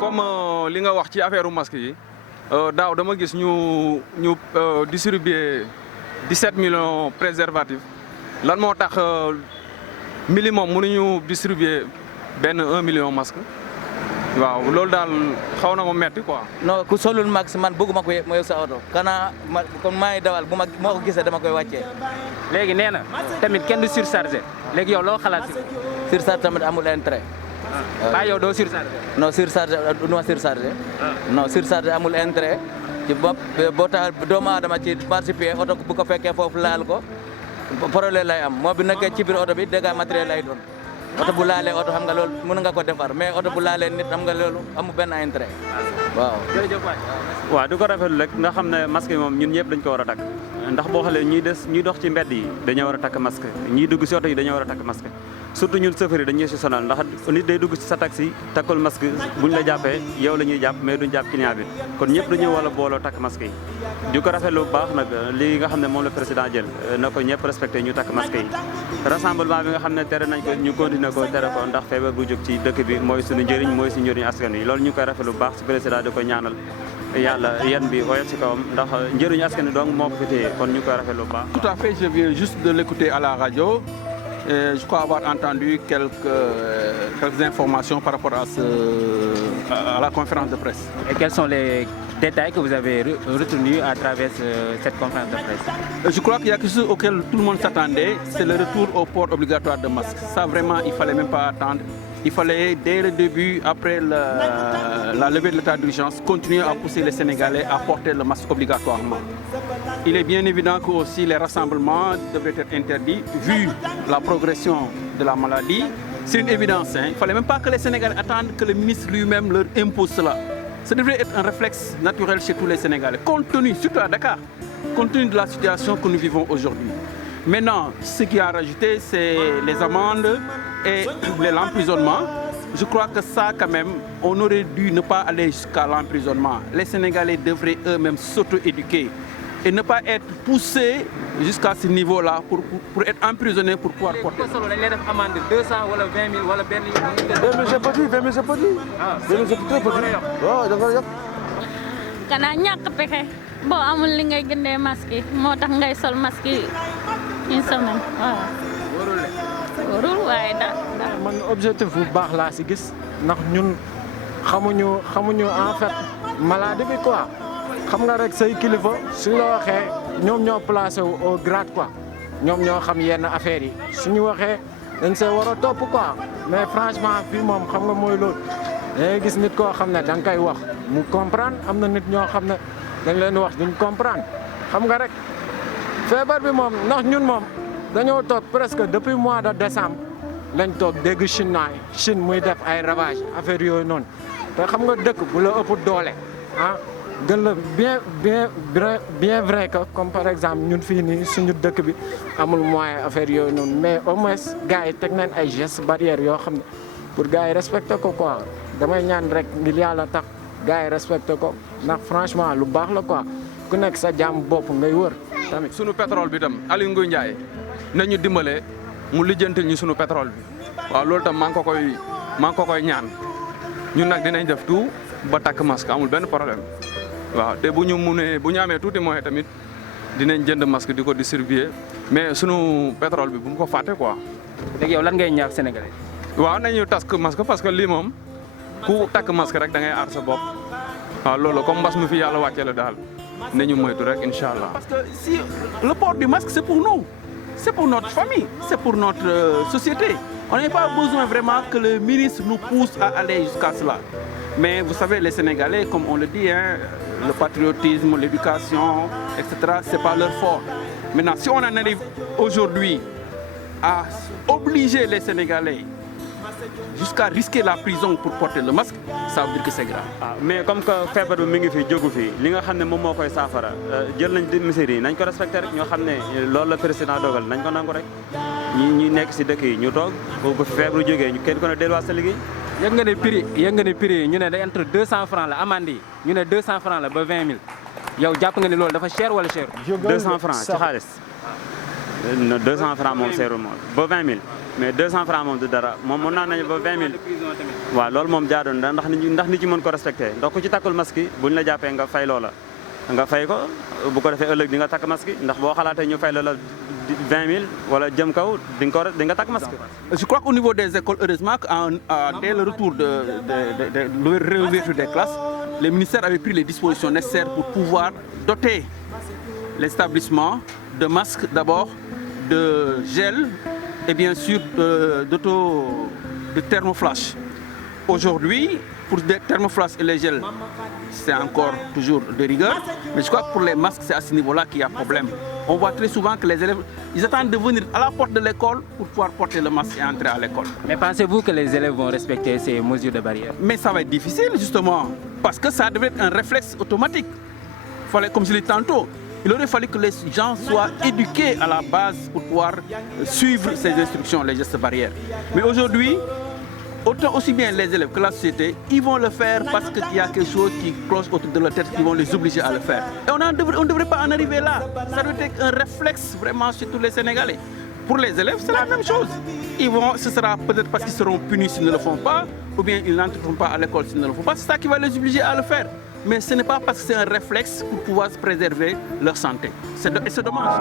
Comme li nga wax ci affaire masque yi daaw dama gis ñu distribuer 17 millions préservatifs lan moo tax minimum mënuñu distribuer benn 1 million masque waaw loolu daal xaw na ma metti quoi. non ku solul masque man bëgguma ko ma yow sa oto kana comme maa ngi dawal bu moo ko gisee dama koy wàccee. léegi nee na tamit kenn du surchargé léegi yow loo xalaat si. surcharge tamit amul intérêt. ba yow doo surchargé. non surcharge du ma surchargé. non surcharge amul intérêt ci bopp boo tax doomu aadama ci participer oto bu ko fekkee foofu laal ko problème lay am moo bi nekkee ci biir oto bi dégâts matériel lay doon oto bu laalee oto xam nga loolu mën nga ko defar mais oto bu laalee nit xam nga loolu amul benn intérêt waaw. jërëjëf waay. waaw du ko rafetlu rek nga xam ne masque yi moom ñun ñëpp dañ ko war a takk ndax boo xoolee ñuy dox ci mbedd yi dañoo war a takk masque ñiy dugg si oto yi dañoo war a takk masque surtout ñun chauffeur yi dañuy si sonal ndax nit day dugg si sa taxi takkul masque buñ la jàppee yow la ñuy jàpp mais duñ jàpp client bi kon ñëpp dañoo war a booloo takk masque yi di ko rafetlu bu baax nag li nga xam ne moom la président jël na ko ñëpp respecté ñu takk masque yi rassemblement bi nga xam ne tere nañ ko ñu continuer ko tere ko ndax feebar bu jóg ci dëkk bi mooy suñu njëriñ mooy suñu njëriñ askan wi loolu ñu koy rafetlu bu baax si président di ko ñaanal yàlla yan bi oyof si kawam ndax njëriñu askan wi donc moo ko fi téye kon ñu koy rafetlu bu baax. Tout à fait, je viens juste de l'écouter à la radio. Je crois avoir entendu quelques informations par rapport à la conférence de presse. Et quels sont les détails que vous avez retenus à travers cette conférence de presse? Je crois qu'il y a quelque chose auquel tout le monde s'attendait, c'est le retour au port obligatoire de masque. Ça vraiment, il ne fallait même pas attendre. Il fallait, dès le début, après la levée de l'état d'urgence, continuer à pousser les Sénégalais à porter le masque obligatoirement. Il est bien évident que aussi les rassemblements devraient être interdits, vu la progression de la maladie. C'est une évidence. Il ne fallait même pas que les Sénégalais attendent que le ministre lui-même leur impose cela. Ça devrait être un réflexe naturel chez tous les Sénégalais, compte tenu, surtout à Dakar, compte tenu de la situation que nous vivons aujourd'hui. Maintenant, ce qui a rajouté, c'est les amendes et l'emprisonnement. Je crois que ça, quand même, on aurait dû ne pas aller jusqu'à l'emprisonnement. Les Sénégalais devraient eux-mêmes s'auto-éduquer et ne pas être poussés jusqu'à ce niveau-là pour être emprisonnés pour pouvoir porter. solo dañ lay def amende 200 wala 20 000 wala benn. 20 000 c'est petit, 20 000 c'est petit. 20 000 c'est très petit. waaw da nga yokk. Kana ñàkk pexe boo amul li ngay jëndee masque yi moo tax ngay sol masque yi une semaine waaw. warul waaye man objectif bu baax laa si gis ndax ñun xamuñu en fait maladie bi quoi xam nga rek say kilifa suñ la waxee ñoom ñoo placé wu au grade quoi ñoom ñoo xam yenn affaires yi suñu waxee dañ see war a topp quoi mais franchement fii moom xam nga mooy loolu dangay gis nit koo xam ne da nga koy wax mu comprendre am na nit ñoo xam ne dañ leen wax duñ comprendre xam nga rek feebar bi moom ndax ñun moom dañoo toog presque depuis mois de décembre lañ toog dégg Chine muy def ay ravage affaire yooyu noonu te xam nga dëkk bu la ëpp doole ah gën la bien vrai que comme par exemple ñun fii nii suñu dëkk bi amul moyen affaire yooyu noonu mais au moins gars yi teg nañ ay gestes barrières yoo xam ne pour gars yi respecter ko quoi damay ñaan rek ngir yàlla tax gars yi respecter ko ndax franchement lu baax la quoi ku nekk sa jàmm bopp ngay wër tamit. sunu pétrole bi tam Aliou Ngouille Ndiaye nañu dimbale mu lijjantil ñu sunu pétrole bi waaw loolu tam maa ngi ko koy ñaan ñun nag dinañ def tout ba takk masque amul benn problème waaw te bu ñu amee tuuti moyen tamit dinañ jënd masque di ko distribuer mais sunu pétrole bi bu mu ko fàtte quoi. léegi yow lan ngay ñaax Sénégalais. waaw nañu takk masque parce que lii moom ku takk masque rek da ngay aar sa bopp waaw loolu comme mbas mi fi yàlla wàccee la daal nañu moytu rek incha allah. parce que si le port du masque c'est pour nous c'est pour notre famille c'est pour notre société on n'a pas besoin vraiment que le ministre nous pousse à aller jusqu'à cela mais vous savez les Sénégalais comme on le dit le patriotisme l'éducation etc. c'est pas leur fort maintenant si on en arrive aujourd'hui à obliger les Sénégalais jusqu'à risquer la prison pour porter le masque ça veut dire que c'est grave. mais comme que feebar bi mi ngi fi jógu fi li nga xam ne moom moo koy saafara jël nañ di mesures yi nañ ko respecté rek ñoo xam ne loolu la président dogal nañ ko nangu rek ñi nekk si dëkk yi ñu toog bu fi feebar jógee ñu kenn ko ne delluwaat sa liggéey. yëg nga ne prix yi ñu ne day entre 200 francs la amende yi ñu ne 200 francs la ba 20 000 yow jàpp nga ni loolu dafa cher wala cher. 200 francs ci xaalis. 200 francs moom seerul moom ba 20 000 mais 200 francs moom du dara moom mën naa nañu ba 20 000 waaw loolu moom jaadoon na ndax nit ñi mën ko respecté ndax ku ci takkul masque yi buñ la jàppee nga fay loola nga fay ko bu ko defee ëllëg di nga takk masque ndax boo xalaatee ñu fay loola 20 000 wala jëm kaw di nga takk masque. Je crois qu'au niveau des écoles, heureusement, dès le retour de l'ouverture des classes, le ministère avait pris les dispositions nécessaires pour pouvoir doter l'établissement de masques d'abord, de gel et bien sûr de thermoflash. Aujourd'hui, pour des thermoflash et les gels, c'est encore toujours de rigueur. Mais je crois que pour les masques, c'est à ce niveau-là qu'il y a problème. On voit très souvent que les élèves, ils attendent de venir à la porte de l'école pour pouvoir porter le masque et entrer à l'école. Mais pensez-vous que les élèves vont respecter ces mesures de barrière? Mais ça va être difficile justement, parce que ça devrait être un réflexe automatique. Fallait, comme je l'ai dit tantôt, il aurait fallu que les gens soient éduqués à la base pour pouvoir suivre ces instructions, les gestes barrières. Mais aujourd'hui, autant aussi bien les élèves que la société, ils vont le faire parce qu'il y a quelque chose qui cloche autour de leur tête qui vont les obliger à le faire. Et on ne devrait pas en arriver là. Ça doit être un réflexe vraiment chez tous les Sénégalais. Pour les élèves, c'est la même chose. Ce sera peut-être parce qu'ils seront punis s'ils ne le font pas, ou bien ils n'entreront pas à l'école s'ils ne le font pas. C'est ça qui va les obliger à le faire. Mais ce n'est pas parce que c'est un réflexe pour pouvoir préserver leur santé. Et c'est dommage.